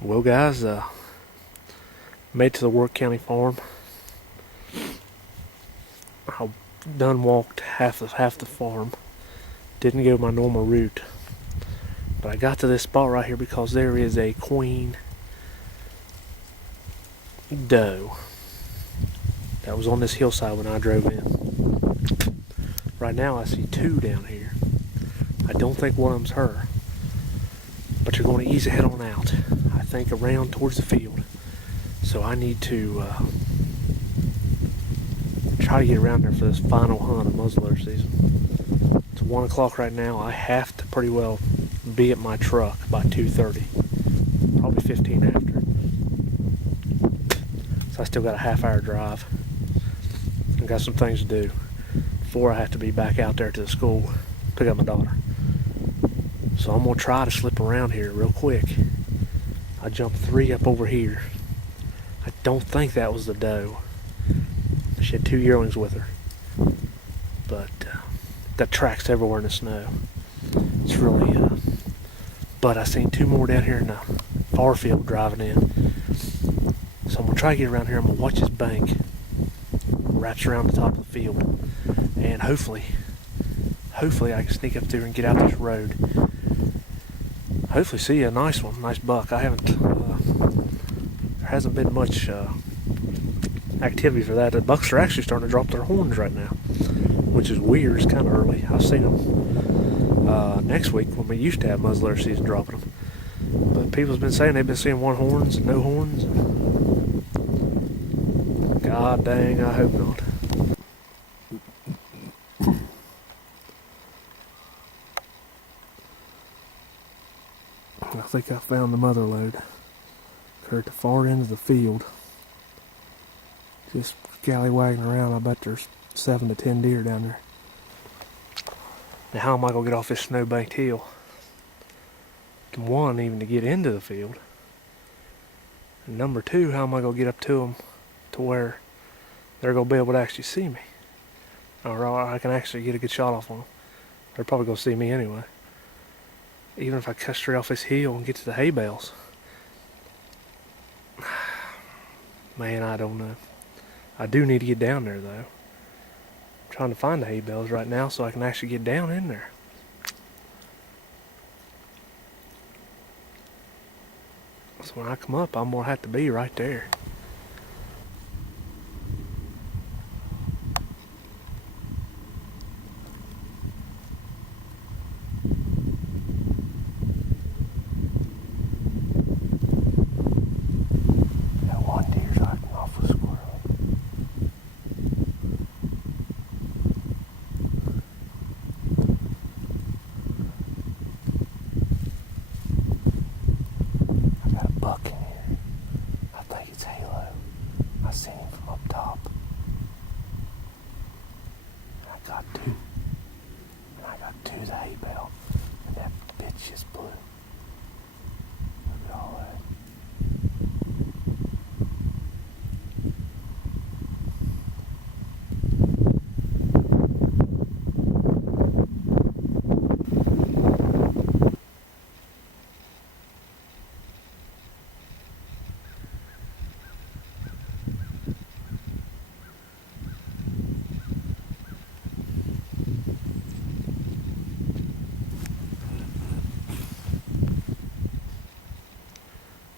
Well, guys, made to the Wirt County farm. I done walked half the farm. Didn't go my normal route, but I got to this spot right here because there is a queen doe that was on this hillside when I drove in. Right now I see two down here. I don't think one of them's her, but you're going to ease ahead on out. I think around towards the field. So I need to try to get around there for this final hunt of muzzleloader season. It's 1 o'clock right now. I have to pretty well be at my truck by 2:30, probably 15 after. So I still got a half-hour drive. I got some things to do before I have to be back out there to the school, pick up my daughter. So I'm gonna try to slip around here real quick. I jumped 3 up over here. I don't think that was the doe. She had 2 yearlings with her, but got tracks everywhere in the snow. It's really, but I seen 2 more down here in the far field driving in. So I'm gonna try to get around here. I'm gonna watch this bank, wraps around the top of the field, and hopefully I can sneak up through and get out this road. Hopefully see a nice one, nice buck. I haven't, there hasn't been much activity for that. The bucks are actually starting to drop their horns right now, which is weird. It's kind of early. I've seen them next week when we used to have muzzleloader season dropping them. But people's been saying they've been seeing 1 horns and no horns. God dang, I hope not. I think I found the mother load. They're at the far end of the field. Just scallywagging around. I bet there's 7 to 10 deer down there. Now how am I going to get off this snow-banked hill? One, even to get into the field. And number 2, how am I going to get up to them to where they're going to be able to actually see me? Or I can actually get a good shot off on them. They're probably going to see me anyway. Even if I cut straight off this hill and get to the hay bales. Man, I don't know. I do need to get down there though. I'm trying to find the hay bales right now so I can actually get down in there. So when I come up, I'm gonna have to be right there. The hay bale, and that bitch just blew. Look at all that.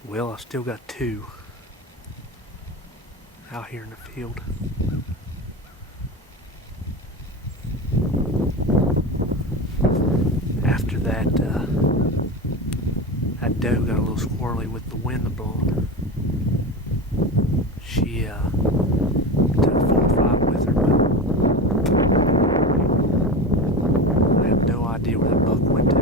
Well, I still got 2 out here in the field. After that, that doe got a little squirrely with the wind blowing. She took 4 or 5 with her, but I have no idea where that buck went to.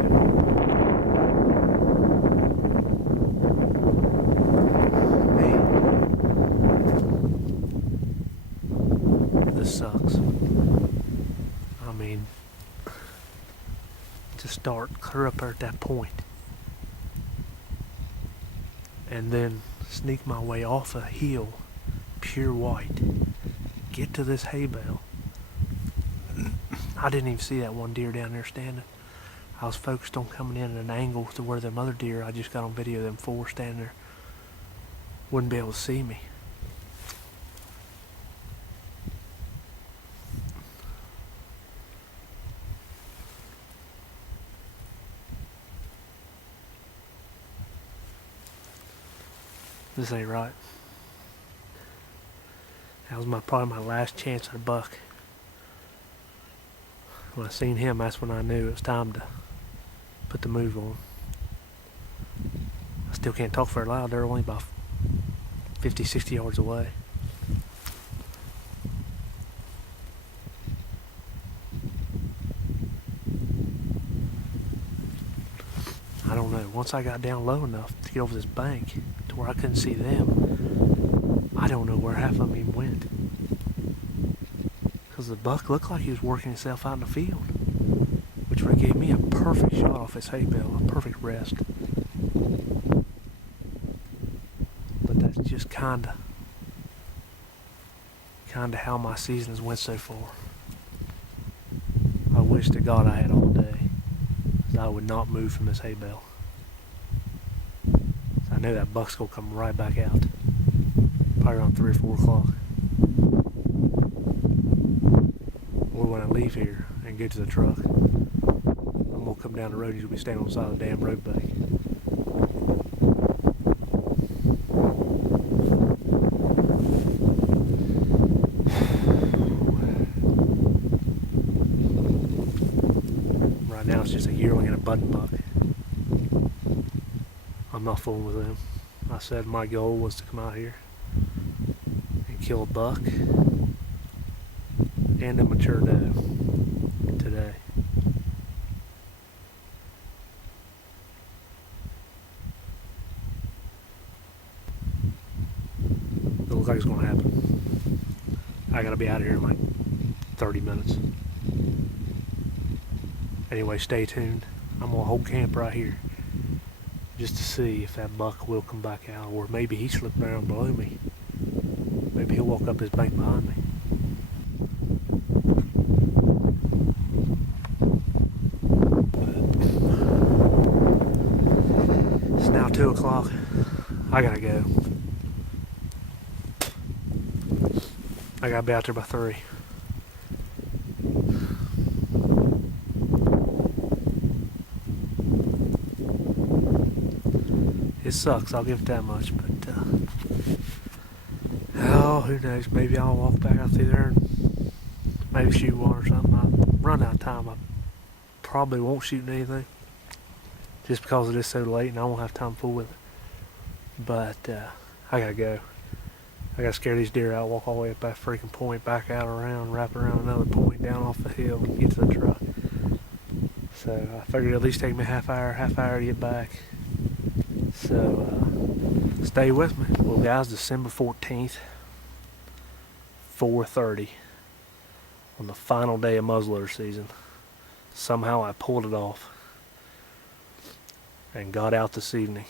Sucks. I mean, to start clear up there at that point and then sneak my way off a hill, pure white, get to this hay bale. I didn't even see that one deer down there standing. I was focused on coming in at an angle to where them other deer, I just got on video of them 4 standing there wouldn't be able to see me. This ain't right. That was probably my last chance at a buck. When I seen him, that's when I knew it was time to put the move on. I still can't talk very loud. They're only about 50, 60 yards away. I don't know. Once I got down low enough to get over this bank to where I couldn't see them, I don't know where half of them even went. Because the buck looked like he was working himself out in the field, which would have gave me a perfect shot off his hay bale, a perfect rest. But that's just kinda how my season has went so far. I wish to God I had all day, because I would not move from this hay bale. So I know that buck's gonna come right back out, probably around 3 or 4 o'clock. Or when I leave here and get to the truck, I'm gonna come down the road and he'll be standing on the side of the damn road bank. Right now it's just a yearling and a button buck. I'm not fooling with them. I said my goal was to come out here and kill a buck and a mature doe today. It looks like it's going to happen. I got to be out of here in like 30 minutes. Anyway, stay tuned. I'm going to hold camp right here just to see if that buck will come back out, or maybe he slipped down below me. Maybe he'll walk up this bank behind me. It's now 2 o'clock. I gotta go. I gotta be out there by 3. It sucks, I'll give it that much, but oh, who knows, maybe I'll walk back out through there and maybe shoot one or something. I've run out of time. I probably won't shoot anything just because it is so late and I won't have time to fool with it. But I gotta go. I gotta scare these deer out, walk all the way up that freaking point, back out around, wrap around another point, down off the hill, and get to the truck. So I figured it'd at least take me a half hour to get back. So stay with me. Well guys, December 14th, 4:30, on the final day of muzzleloader season. Somehow I pulled it off and got out this evening.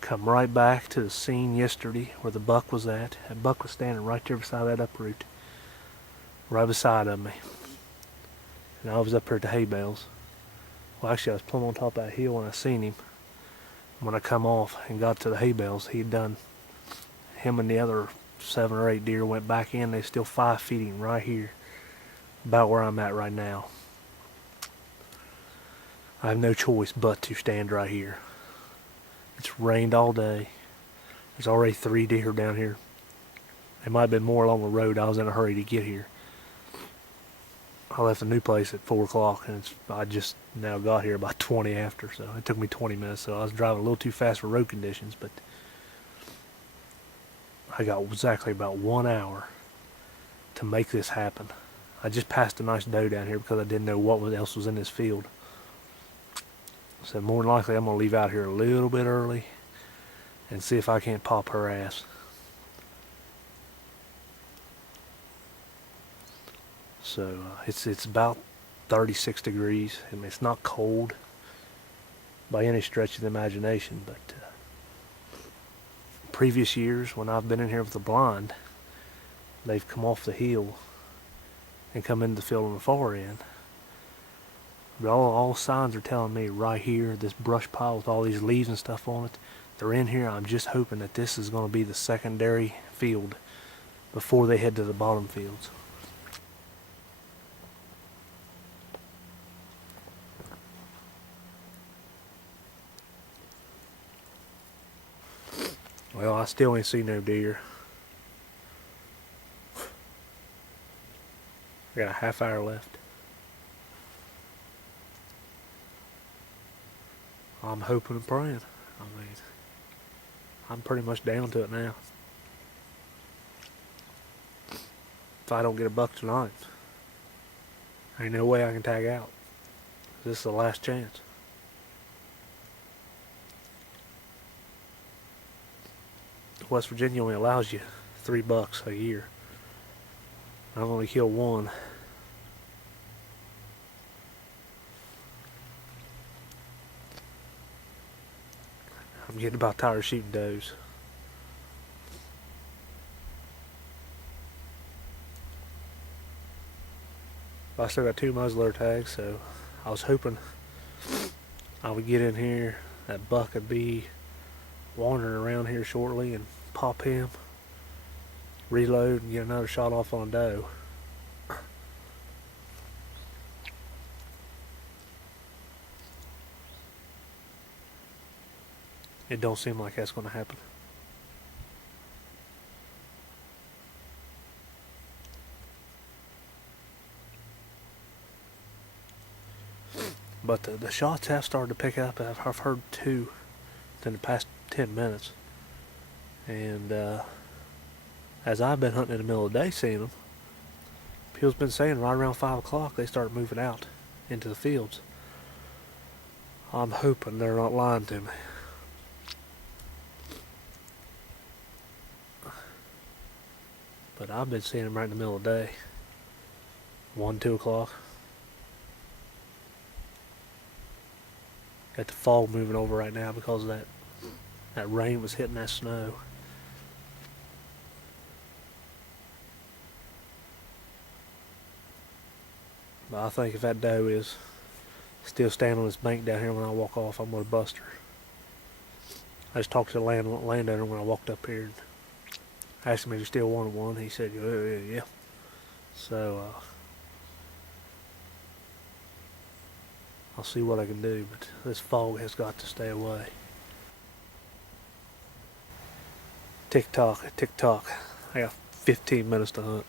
Come right back to the scene yesterday where the buck was at. That buck was standing right there beside that uproot, right beside of me. And I was up here at the hay bales. Well, actually I was plumb on top of that hill when I seen him. When I come off and got to the hay bales, him and the other 7 or 8 deer went back in. They still 5 feeding right here, about where I'm at right now. I have no choice but to stand right here. It's rained all day. There's already 3 deer down here. There might have been more along the road. I was in a hurry to get here. I left the new place at 4 o'clock and I just now got here about 20 after, so it took me 20 minutes. So I was driving a little too fast for road conditions, but I got exactly about 1 hour to make this happen. I just passed a nice doe down here because I didn't know what else was in this field. So more than likely I'm going to leave out here a little bit early and see if I can't pop her ass. So it's about 36 degrees. I mean, it's not cold by any stretch of the imagination, but previous years when I've been in here with the blind, they've come off the hill and come into the field on the far end. But all signs are telling me right here, this brush pile with all these leaves and stuff on it, they're in here. I'm just hoping that this is going to be the secondary field before they head to the bottom fields. Well, I still ain't seen no deer. I got a half hour left. I'm hoping and praying. I mean, I'm pretty much down to it now. If I don't get a buck tonight, ain't no way I can tag out. This is the last chance. West Virginia only allows you 3 bucks a year. I've only killed one. I'm getting about tired of shooting does. I still got 2 muzzleloader tags, so I was hoping I would get in here. That buck would be wandering around here shortly and pop him, reload, and get another shot off on doe. It don't seem like that's going to happen. But the shots have started to pick up. I've heard 2 in the past 10 minutes. And as I've been hunting in the middle of the day seeing them, people's been saying right around 5 o'clock they start moving out into the fields. I'm hoping they're not lying to me. But I've been seeing them right in the middle of the day. 1, 2 o'clock. Got the fog moving over right now because of that rain was hitting that snow. But I think if that doe is still standing on this bank down here when I walk off, I'm going to bust her. I just talked to the landowner when I walked up here and asked him if he still wanted one. He said, yeah. So, I'll see what I can do, but this fog has got to stay away. Tick tock. I got 15 minutes to hunt.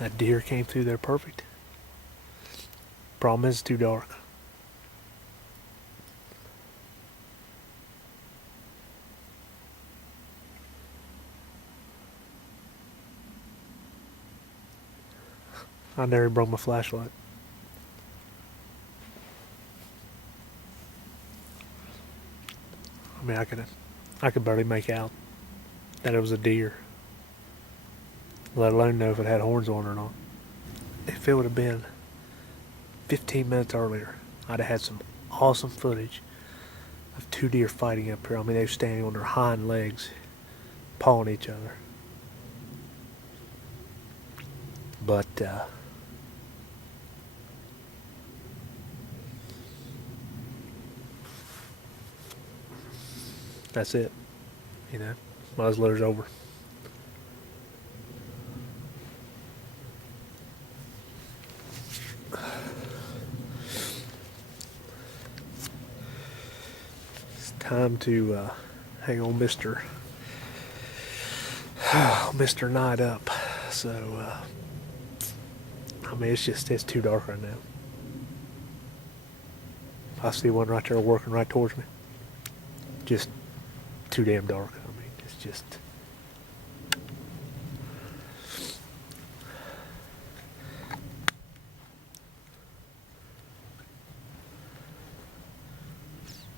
That deer came through there perfect. Problem is, it's too dark. I never brought my flashlight. I mean, I could barely make out that it was a deer, let alone know if it had horns on it or not. If it would have been 15 minutes earlier, I'd have had some awesome footage of 2 deer fighting up here. I mean, they were standing on their hind legs, pawing each other. But, that's it. You know, muzzleloader's over. It's time to hang on Mr. Mr. Night Up. So, I mean, it's too dark right now. I see one right there working right towards me. Just too damn dark. I mean, it's just.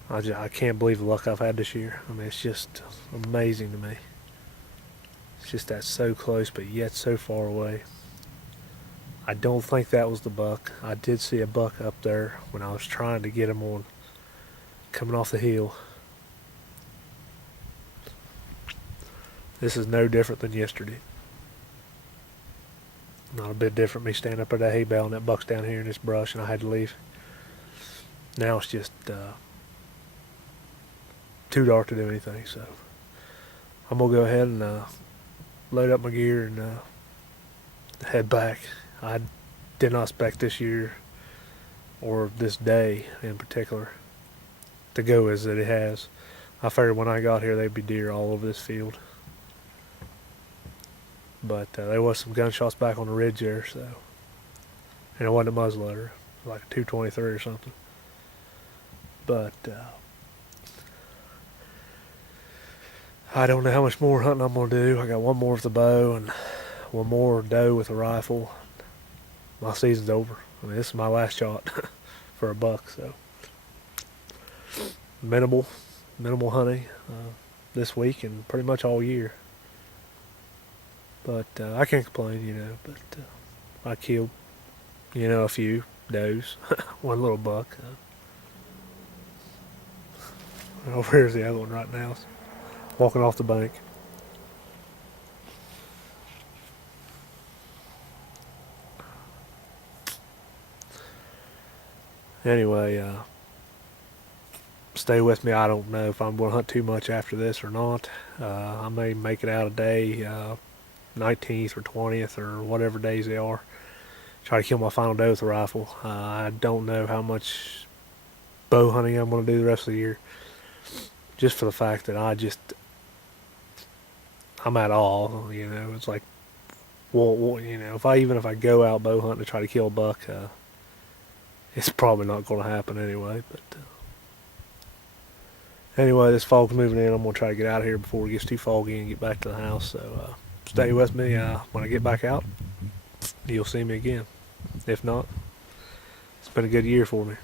I can't believe the luck I've had this year. I mean, it's just amazing to me. It's just that so close, but yet so far away. I don't think that was the buck. I did see a buck up there when I was trying to get him on coming off the hill. This is no different than yesterday. Not a bit different. Me standing up at that hay bale and that buck's down here in this brush and I had to leave. Now it's just too dark to do anything, so I'm gonna go ahead and load up my gear and head back. I did not expect this year or this day in particular to go as it has. I figured when I got here there'd be deer all over this field, but there was some gunshots back on the ridge there, so, and it wasn't a muzzleloader, like a 223 or something. But I don't know how much more hunting I'm going to do. I got one more with the bow and one more doe with a rifle. My season's over. I mean, this is my last shot for a buck, so minimal hunting this week and pretty much all year. But I can't complain, you know. But I killed, you know, a few does, one little buck. Over here's the other one right now, walking off the bank. Anyway, stay with me. I don't know if I'm going to hunt too much after this or not. I may make it out a day, 19th or 20th or whatever days they are. Try to kill my final doe with a rifle. I don't know how much bow hunting I'm going to do the rest of the year. Just for the fact that I'm at all, you know. It's like, well, you know, if I go out bow hunting to try to kill a buck, it's probably not going to happen anyway. But anyway, this fog's moving in. I'm going to try to get out of here before it gets too foggy and get back to the house. So stay with me. When I get back out, you'll see me again. If not, it's been a good year for me.